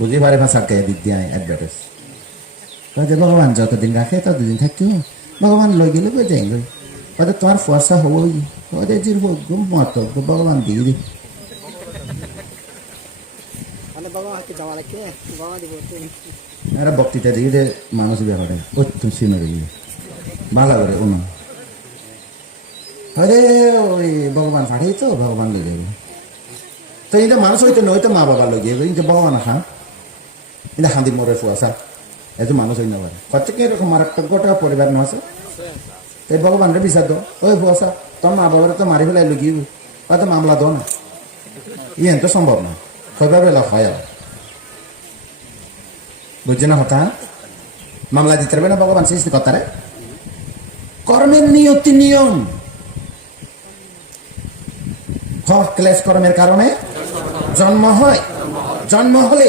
বুঝি পারে ভাষাকে দিক দিয়ে অ্যাডভার্টাইজ যে ভগবান যতদিন রাখে ততদিন থাকিও ভগবান লই গেলে বই যাই গই হয়তো তোমার ফুয়াশা হবই হয়তো জির মত ভগবান দিয়ে দি এরা বক্তৃতা দিয়ে যে মানুষ ব্যাপারে অত্যন্ত শুনে গিয়ে ভালো করে উনো আরে ওই ভগবান ফাটাই তো ভগবান লই যাবে তো এটা মানুষ হইতে নয় তো মা বাবা লই যাবে যে ভগবান খান এটা হান্দি মরে ফুয়াশা এত মানুষ হই না পারে প্রত্যেকে এরকম মারাত্মক গোটা পরিবার না আছে এই ভগবানের বিচার দো ওই ফুয়াশা তোর মা বাবার তো মারি ফেলাই লুকিয়ে হয়তো মামলা দো না ইয়েন তো সম্ভব না কয়বার বেলা হয় আর বুঝছে না কথা মামলা দিতে পারবে না ভগবান সৃষ্টি কথারে কর্মের নিয়তি নিয়ম ক্লেশ কর্মের কারণে জন্ম হয় জন্ম হলে